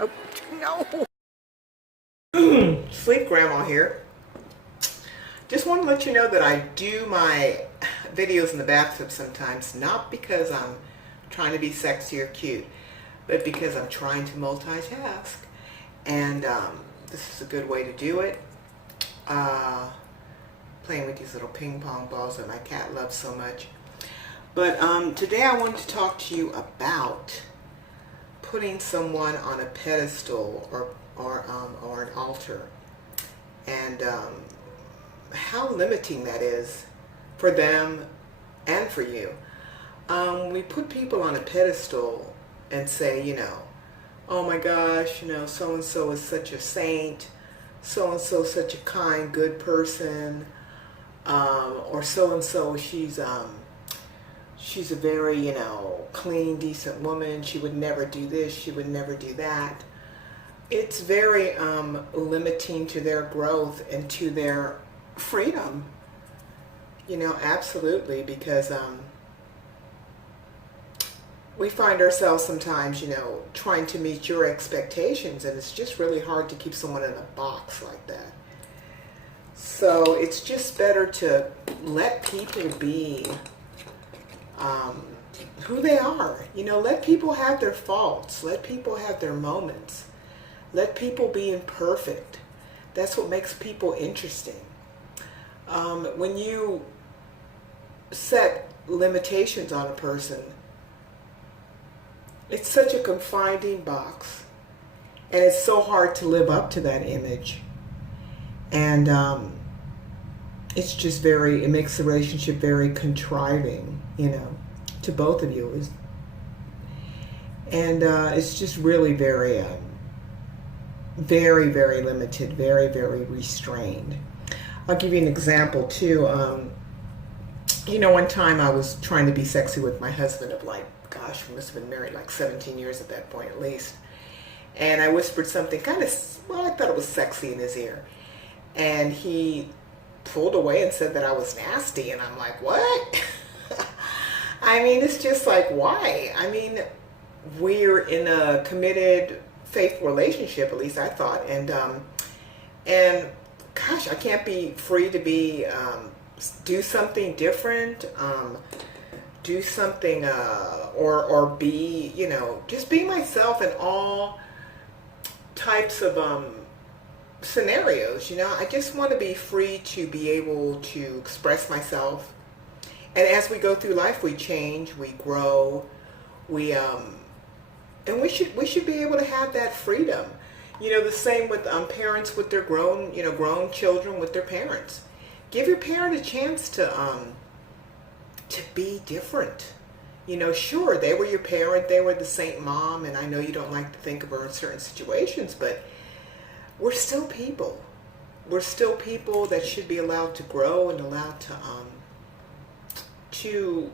Oh, no. Sleep Grandma here. Just want to let you know that I do my videos in the bathtub sometimes, not because I'm trying to be sexy or cute, but because I'm trying to multitask. And this is a good way to do it. Playing with these little ping pong balls that my cat loves so much. But today I wanted to talk to you about putting someone on a pedestal or an altar, and how limiting that is for them and for you. We put people on a pedestal and say, oh my gosh, so-and-so is such a saint, so-and-so is such a kind, good person, or so-and-so, she's a very, clean, decent woman. She would never do this. She would never do that. It's very limiting to their growth and to their freedom. Absolutely, because we find ourselves sometimes, trying to meet your expectations, and it's just really hard to keep someone in a box like that. So it's just better to let people be who they are. Let people have their faults. Let people have their moments. Let people be imperfect. That's what makes people interesting. When you set limitations on a person, it's such a confining box, and it's so hard to live up to that image. And it's just it makes the relationship very contriving, to both of you. And it's just really very, very, very limited, very, very restrained. I'll give you an example too. One time I was trying to be sexy with my husband of gosh, we must have been married 17 years at that point at least. And I whispered something I thought it was sexy in his ear. And he pulled away and said that I was nasty. And I'm like, what? It's just why? We're in a committed, faithful relationship, at least I thought. And gosh, I can't be free to be, do something different, do something, or be, just be myself in all types of, scenarios. I just want to be free to be able to express myself. And as we go through life, we change, we grow, and we should be able to have that freedom. The same with parents with their grown children with their parents. Give your parent a chance to be different. Sure, they were your parent, they were the saint mom, and I know you don't like to think of her in certain situations, but we're still people. We're still people that should be allowed to grow and allowed to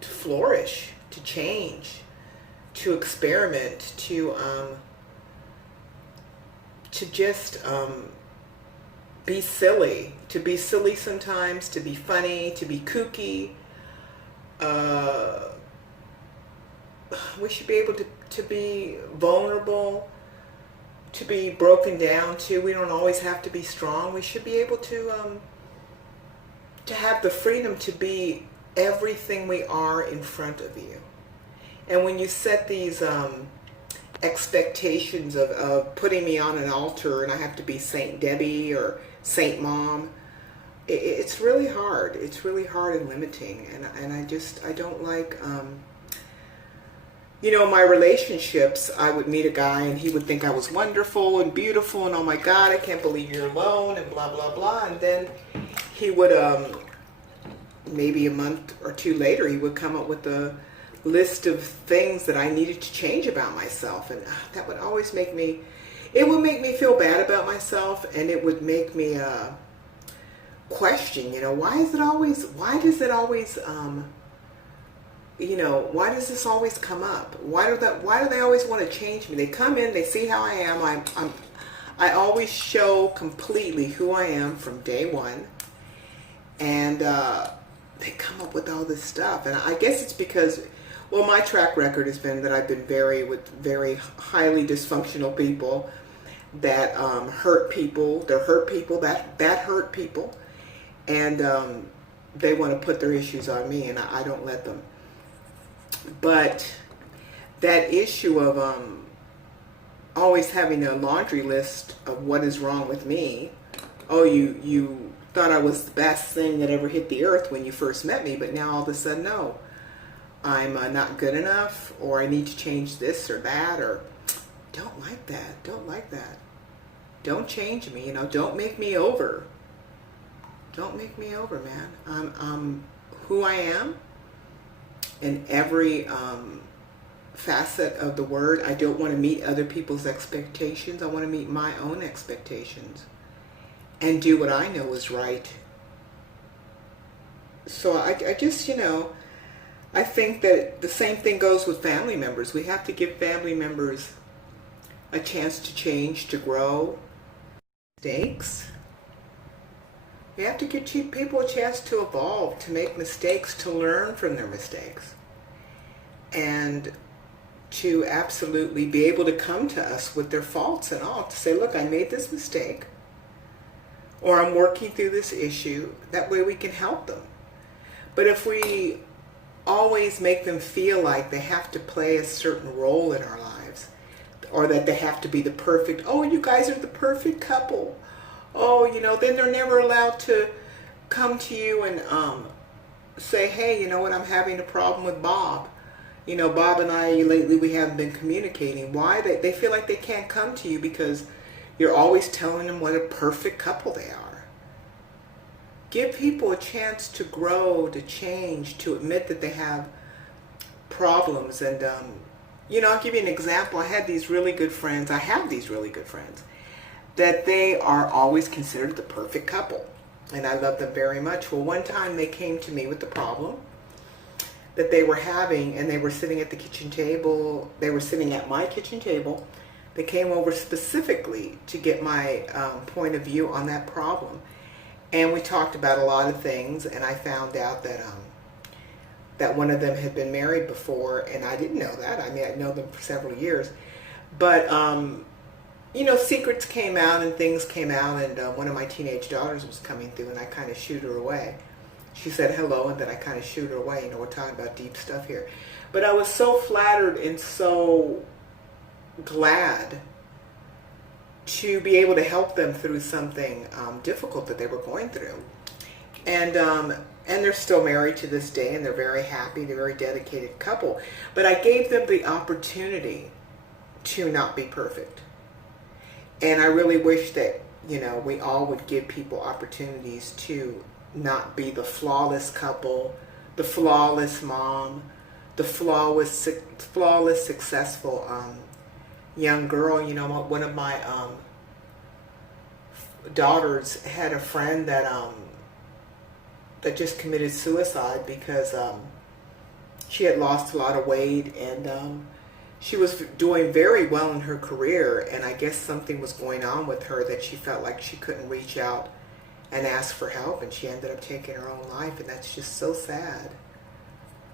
flourish, to change, to experiment, to just be silly, sometimes, to be funny, to be kooky. We should be able to be vulnerable, to be broken down too. We don't always have to be strong. We should be able to have the freedom to be everything we are in front of you. And when you set these expectations of putting me on an altar and I have to be Saint Debbie or Saint Mom, it's really hard. It's really hard and limiting. And I don't like, my relationships, I would meet a guy and he would think I was wonderful and beautiful and oh my God, I can't believe you're alone and blah, blah, blah. And then he would, maybe a month or two later, he would come up with a list of things that I needed to change about myself. And that would always it would make me feel bad about myself, and it would make me question, why does this always come up? Why do they always want to change me? They come in, they see how I am. I always show completely who I am from day one, and they come up with all this stuff. And I guess it's because Well, my track record has been that I've been with very highly dysfunctional people that hurt people. They're hurt people that hurt people, and they want to put their issues on me, and I don't let them. But that issue of always having a laundry list of what is wrong with me. Oh, you thought I was the best thing that ever hit the earth when you first met me, but now all of a sudden, no. I'm not good enough, or I need to change this or that, or don't like that, don't like that. Don't change me, don't make me over. Don't make me over, man. I'm who I am in every facet of the word. I don't want to meet other people's expectations. I want to meet my own expectations and do what I know is right. So I just, I think that the same thing goes with family members. We have to give family members a chance to change, to grow. Mistakes. We have to give people a chance to evolve, to make mistakes, to learn from their mistakes, and to absolutely be able to come to us with their faults and all, to say, look, I made this mistake, or I'm working through this issue. That way we can help them. But if we always make them feel like they have to play a certain role in our lives, or that they have to be the perfect, oh, you guys are the perfect couple. Oh, then they're never allowed to come to you and say, hey, you know what, I'm having a problem with Bob. Bob and I lately, we haven't been communicating. Why? They feel like they can't come to you because you're always telling them what a perfect couple they are. Give people a chance to grow, to change, to admit that they have problems. And, I'll give you an example. I have these really good friends, that they are always considered the perfect couple. And I love them very much. Well, one time they came to me with the problem that they were having, and they were sitting at the kitchen table. They were sitting at my kitchen table. They came over specifically to get my point of view on that problem. And we talked about a lot of things, and I found out that that one of them had been married before, and I didn't know that. I mean, I'd known them for several years. But, secrets came out and things came out, and one of my teenage daughters was coming through, and I kind of shooed her away. She said hello, and then I kind of shoot her away. We're talking about deep stuff here. But I was so flattered and so glad to be able to help them through something difficult that they were going through. And they're still married to this day, and they're very happy. They're a very dedicated couple. But I gave them the opportunity to not be perfect. And I really wish that, we all would give people opportunities to not be the flawless couple, the flawless mom, the flawless successful young girl. One of my daughters had a friend that just committed suicide because she had lost a lot of weight, and she was doing very well in her career, and I guess something was going on with her that she felt like she couldn't reach out and ask for help, and she ended up taking her own life. And that's just so sad.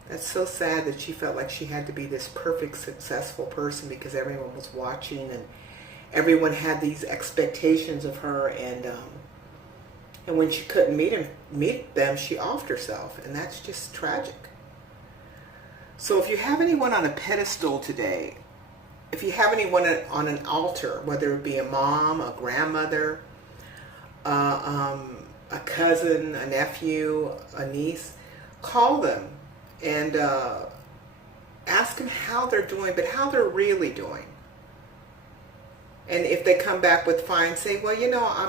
That's so sad that she felt like she had to be this perfect, successful person because everyone was watching, and everyone had these expectations of her, and when she couldn't meet them, she offed herself, and that's just tragic. So if you have anyone on a pedestal today, if you have anyone on an altar, whether it be a mom, a grandmother, a cousin, a nephew, a niece, call them and ask them how they're doing, but how they're really doing. And if they come back with fine, say, well,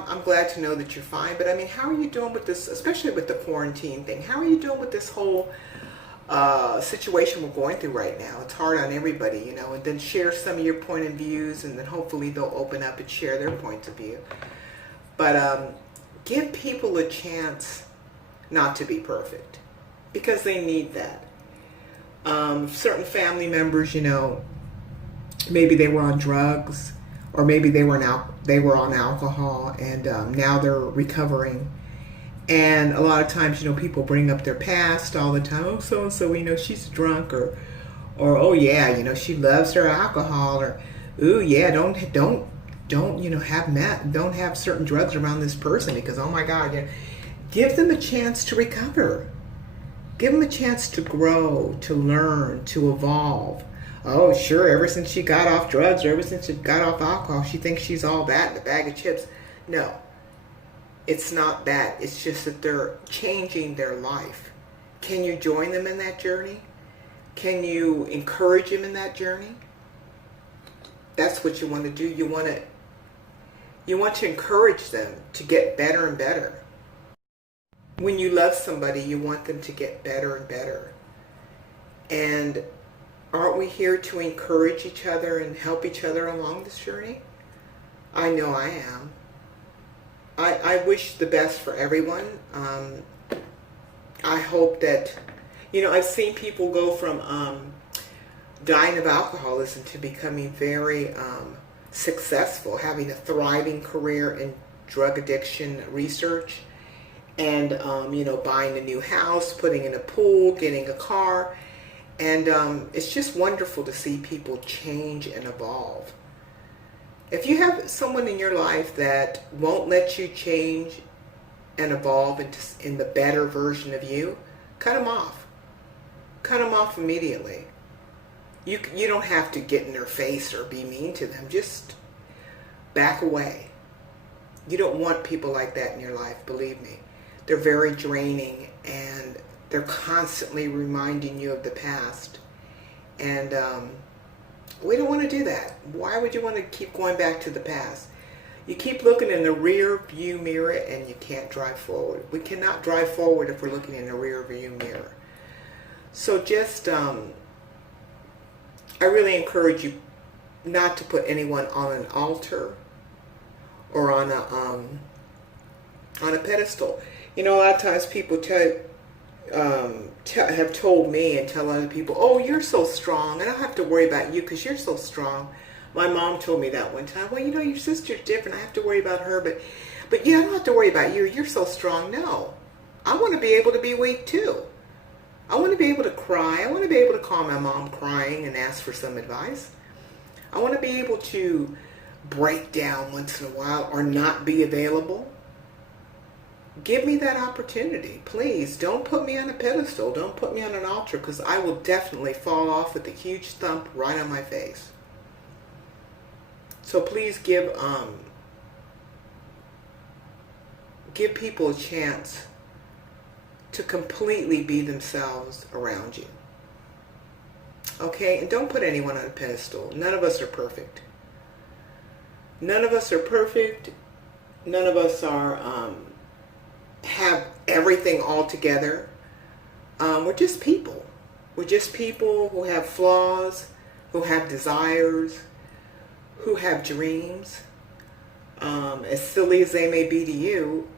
I'm glad to know that you're fine, but I mean, how are you doing with this, especially with the quarantine thing? How are you doing with this whole situation we're going through right now? It's hard on everybody, and then share some of your point of views, and then hopefully they'll open up and share their points of view. But give people a chance not to be perfect, because they need that. Certain family members, maybe they were on drugs, or maybe they were on alcohol, and now they're recovering. And a lot of times, people bring up their past all the time. Oh, so-and-so, she's drunk, Or, oh yeah, she loves her alcohol, or, ooh yeah, don't don't have certain drugs around this person because, oh my God, give them a chance to recover. Give them a chance to grow, to learn, to evolve. Oh, sure, ever since she got off drugs or ever since she got off alcohol, she thinks she's all that in a bag of chips. No, it's not that. It's just that they're changing their life. Can you join them in that journey? Can you encourage them in that journey? That's what you want to do. You want to encourage them to get better and better. When you love somebody, you want them to get better and better. And aren't we here to encourage each other and help each other along this journey? I know I am. I wish the best for everyone. I hope that, I've seen people go from dying of alcoholism to becoming very successful, having a thriving career in drug addiction research, and buying a new house, putting in a pool, getting a car. And it's just wonderful to see people change and evolve. If you have someone in your life that won't let you change and evolve in the better version of you, cut them off. Cut them off immediately. You don't have to get in their face or be mean to them. Just back away. You don't want people like that in your life, believe me. They're very draining, and they're constantly reminding you of the past. And we don't want to do that. Why would you want to keep going back to the past? You keep looking in the rear view mirror and you can't drive forward. We cannot drive forward if we're looking in the rear view mirror. So just, I really encourage you not to put anyone on an altar or on a pedestal. A lot of times people have told me and tell other people, oh, you're so strong. I don't have to worry about you because you're so strong. My mom told me that one time. Well, your sister's different. I have to worry about her. But yeah, I don't have to worry about you. You're so strong. No. I want to be able to be weak too. I want to be able to cry. I want to be able to call my mom crying and ask for some advice. I want to be able to break down once in a while or not be available. Give me that opportunity. Please don't put me on a pedestal. Don't put me on an altar, because I will definitely fall off with a huge thump right on my face. So please give people a chance to completely be themselves around you. Okay? And don't put anyone on a pedestal. None of us are perfect. None of us are perfect. None of us are have everything all together. We're just people. We're just people who have flaws, who have desires, who have dreams. As silly as they may be to you,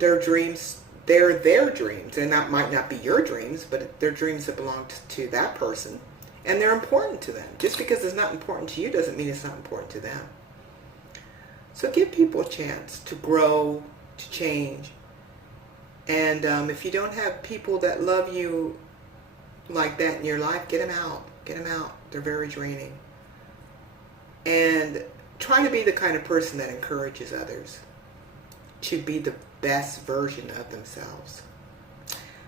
their dreams, they're their dreams. And that might not be your dreams, but they're dreams that belong to that person. And they're important to them. Just because it's not important to you doesn't mean it's not important to them. So give people a chance to grow, to change. And if you don't have people that love you like that in your life, get them out. Get them out. They're very draining. And try to be the kind of person that encourages others to be the best version of themselves.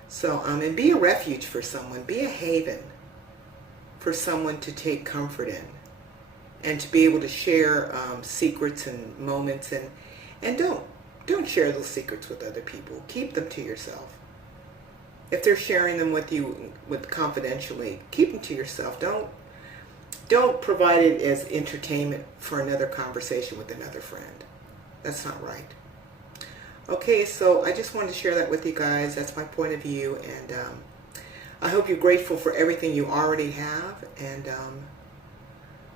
So, and be a refuge for someone. Be a haven for someone to take comfort in. And to be able to share secrets and moments. And don't share those secrets with other people. Keep them to yourself. If they're sharing them with you confidentially, keep them to yourself. Don't provide it as entertainment for another conversation with another friend. That's not right. Okay, so I just wanted to share that with you guys. That's my point of view, and I hope you're grateful for everything you already have, and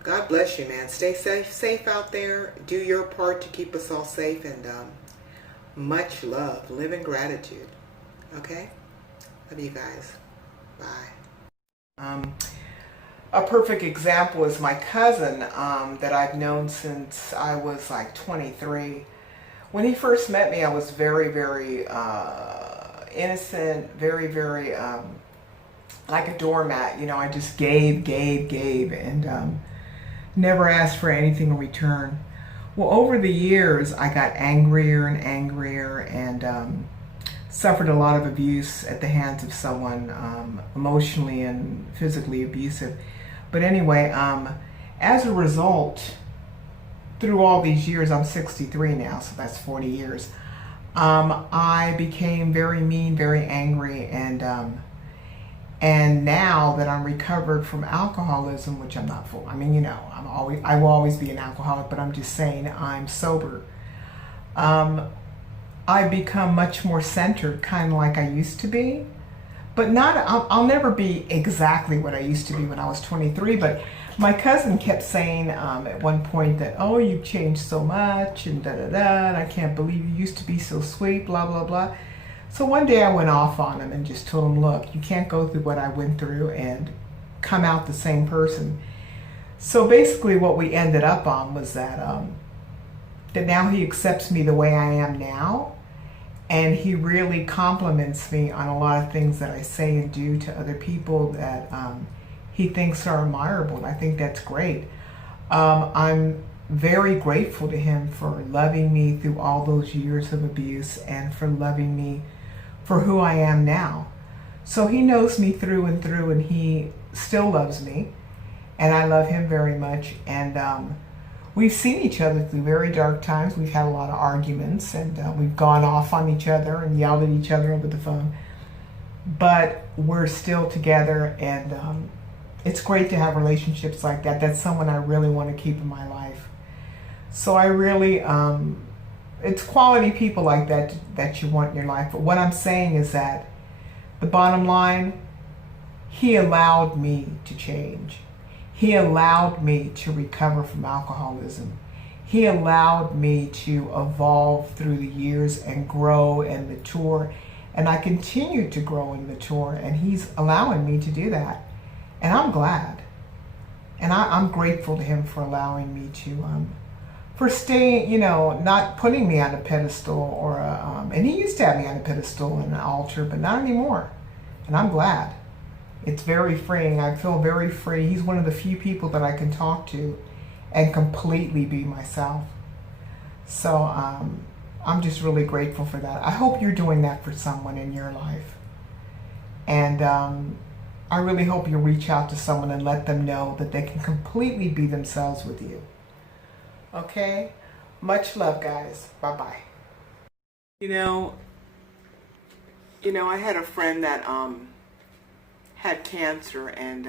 God bless you, man. Stay safe out there. Do your part to keep us all safe, and much love. Live in gratitude. Okay? Love you guys. Bye. A perfect example is my cousin that I've known since I was like 23. When he first met me, I was very, very innocent, very, very like a doormat. You know, I just gave, and never asked for anything in return. Well, over the years, I got angrier and angrier, and suffered a lot of abuse at the hands of someone, emotionally and physically abusive. But anyway, as a result, through all these years, I'm 63 now, so that's 40 years, I became very mean, very angry, and now that I'm recovered from alcoholism, which I'm not full, I mean, you know, I will always be an alcoholic, but I'm just saying I'm sober. I've become much more centered, kind of like I used to be, but not. I'll never be exactly what I used to be when I was 23. But my cousin kept saying at one point that, oh, you've changed so much, and da da da, and I can't believe you used to be so sweet, blah blah blah. So one day I went off on him and just told him, look, you can't go through what I went through and come out the same person. So basically what we ended up on was that now he accepts me the way I am now, and he really compliments me on a lot of things that I say and do to other people that he thinks are admirable, and I think that's great. I'm very grateful to him for loving me through all those years of abuse and for loving me for who I am now. So he knows me through and through, and he still loves me, and I love him very much. And we've seen each other through very dark times. We've had a lot of arguments, and we've gone off on each other and yelled at each other over the phone. But we're still together, and it's great to have relationships like that. That's someone I really want to keep in my life. So I really, it's quality people like that you want in your life. But what I'm saying is that the bottom line, he allowed me to change. He allowed me to recover from alcoholism. He allowed me to evolve through the years and grow and mature. And I continue to grow and mature, and he's allowing me to do that. And I'm glad. And I'm grateful to him for allowing me to, for staying, you know, not putting me on a pedestal or and he used to have me on a pedestal and an altar, but not anymore. And I'm glad. It's very freeing. I feel very free. He's one of the few people that I can talk to and completely be myself. So I'm just really grateful for that. I hope you're doing that for someone in your life. And I really hope you reach out to someone and let them know that they can completely be themselves with you. Okay? Much love, guys. Bye-bye. You know, I had a friend that had cancer, and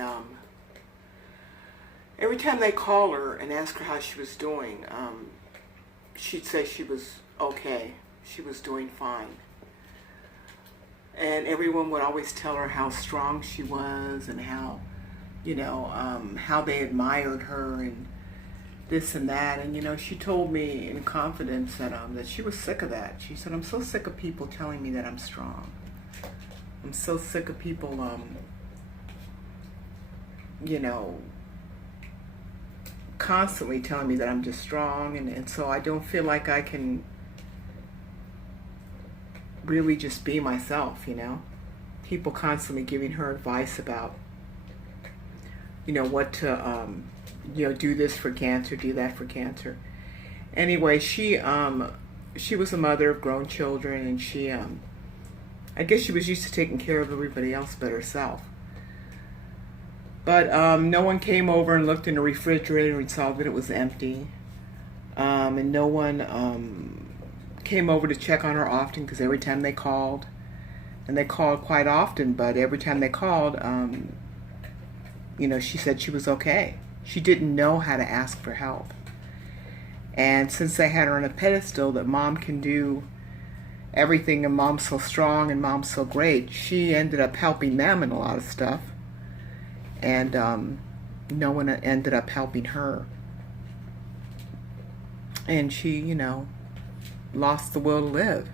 every time they call her and ask her how she was doing, she'd say she was okay. She was doing fine. And everyone would always tell her how strong she was and how, how they admired her and this and that. And, she told me in confidence that she was sick of that. She said, I'm so sick of people telling me that I'm strong. I'm so sick of people, constantly telling me that I'm just strong. And so I don't feel like I can really just be myself, People constantly giving her advice about, what to, do this for cancer, do that for cancer. Anyway, she was a mother of grown children, and she, I guess she was used to taking care of everybody else but herself. But no one came over and looked in the refrigerator and saw that it was empty. And no one came over to check on her often, because every time they called, and they called quite often, but every time they called, she said she was okay. She didn't know how to ask for help. And since they had her on a pedestal that mom can do everything, and mom's so strong and mom's so great, she ended up helping them in a lot of stuff. And no one ended up helping her. And she, lost the will to live.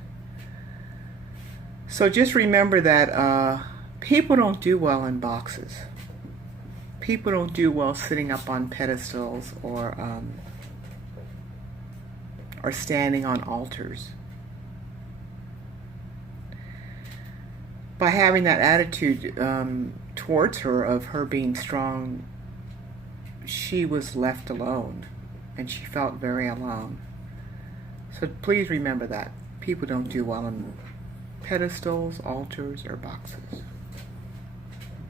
So just remember that people don't do well in boxes. People don't do well sitting up on pedestals or standing on altars. By having that attitude towards her of her being strong, she was left alone, and she felt very alone. So please remember that. People don't do well on pedestals, altars, or boxes.